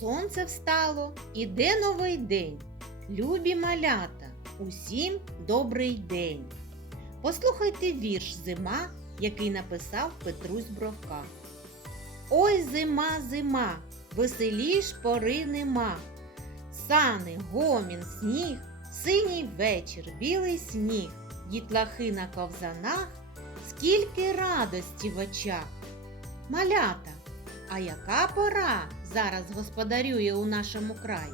Сонце встало, іде новий день. Любі малята, усім добрий день. Послухайте вірш Зима, який написав Петрусь Бровка. Ой, зима, зима, веселіш пори нема. Сани, гомін, сніг, синій вечір, білий сніг, дітлахи на ковзанах, скільки радості в очах. Малята, а яка пора зараз господарює у нашому краї?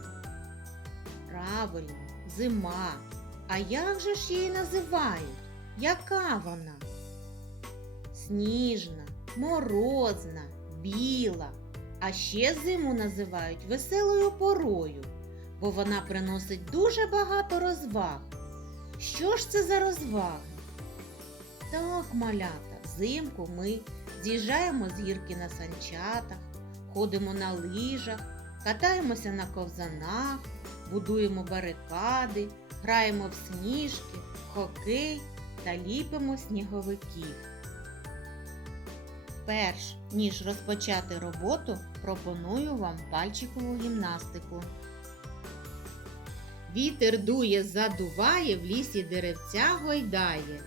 Правильно, зима. А як же ж її називають? Яка вона? Сніжна, морозна, біла. А ще зиму називають веселою порою, бо вона приносить дуже багато розваг. Що ж це за розваги? Так, малята, взимку ми з'їжджаємо з гірки на санчатах, ходимо на лижах, катаємося на ковзанах, будуємо барикади, граємо в сніжки, хокей та ліпимо сніговиків. Перш ніж розпочати роботу, пропоную вам пальчикову гімнастику. Вітер дує, задуває, в лісі деревця гойдає.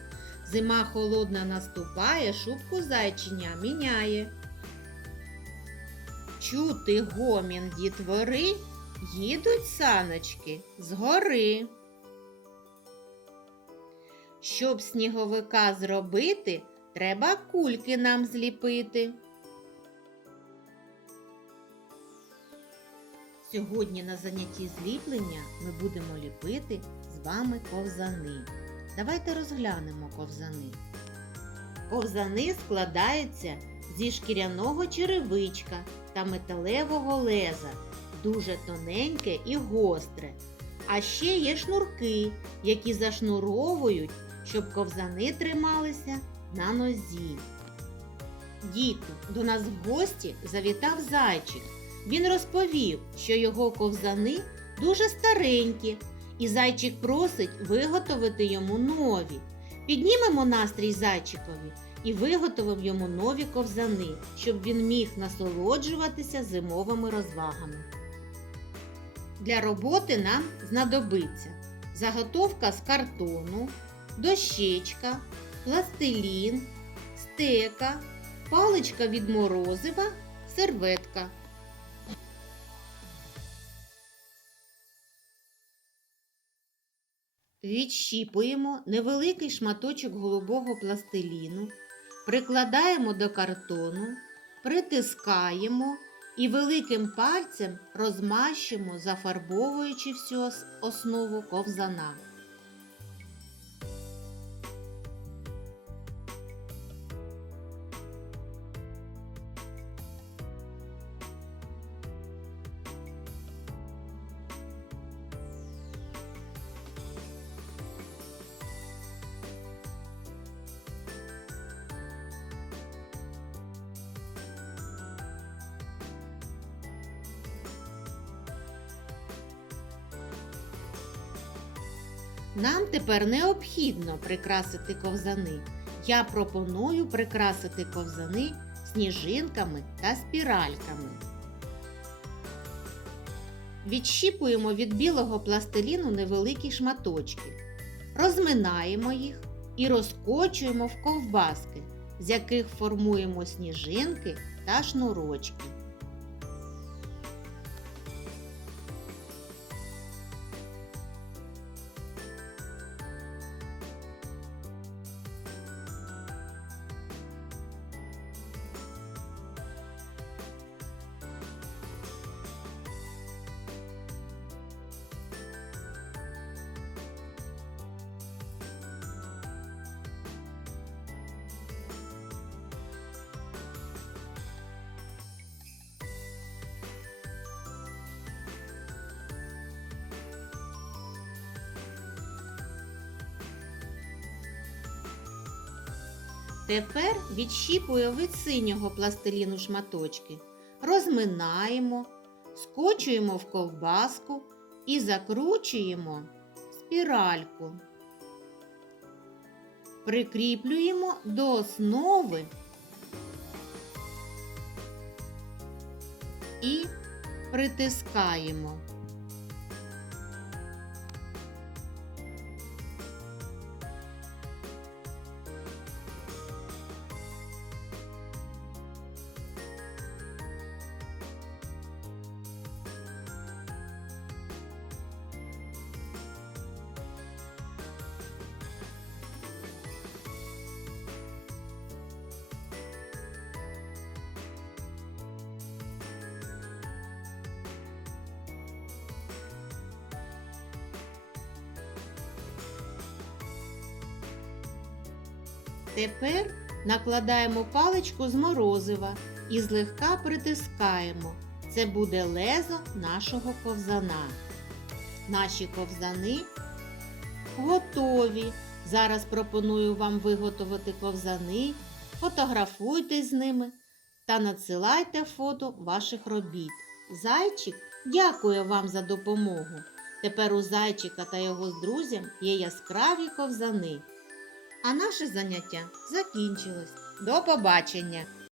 Зима холодна наступає, шубку зайчиня міняє. Чути гомін дітвори, їдуть саночки з гори. Щоб сніговика зробити, треба кульки нам зліпити. Сьогодні на занятті зліплення ми будемо ліпити з вами ковзани. Давайте розглянемо ковзани. Ковзани складаються зі шкіряного черевичка та металевого леза, дуже тоненьке і гостре. А ще є шнурки, які зашнуровують, щоб ковзани трималися на нозі. Діти, до нас в гості завітав зайчик. Він розповів, що його ковзани дуже старенькі, і зайчик просить виготовити йому нові. Піднімемо настрій зайчикові і виготовимо йому нові ковзани, щоб він міг насолоджуватися зимовими розвагами. Для роботи нам знадобиться заготовка з картону, дощечка, пластилін, стека, паличка від морозива, серветка. Відщіпуємо невеликий шматочок голубого пластиліну, прикладаємо до картону, притискаємо і великим пальцем розмащимо, зафарбовуючи всю основу ковзана. Нам тепер необхідно прикрасити ковзани. Я пропоную прикрасити ковзани сніжинками та спіральками. Відщіпуємо від білого пластиліну невеликі шматочки, розминаємо їх і розкочуємо в ковбаски, з яких формуємо сніжинки та шнурочки. Тепер відщіпую від синього пластиліну шматочки, розминаємо, скочуємо в ковбаску і закручуємо спіральку. Прикріплюємо до основи і притискаємо. Тепер накладаємо паличку з морозива і злегка притискаємо. Це буде лезо нашого ковзана. Наші ковзани готові. Зараз пропоную вам виготовити ковзани, фотографуйтесь з ними та надсилайте фото ваших робіт. Зайчик дякує вам за допомогу. Тепер у зайчика та його друзям є яскраві ковзани. А наше заняття закінчилось. До побачення!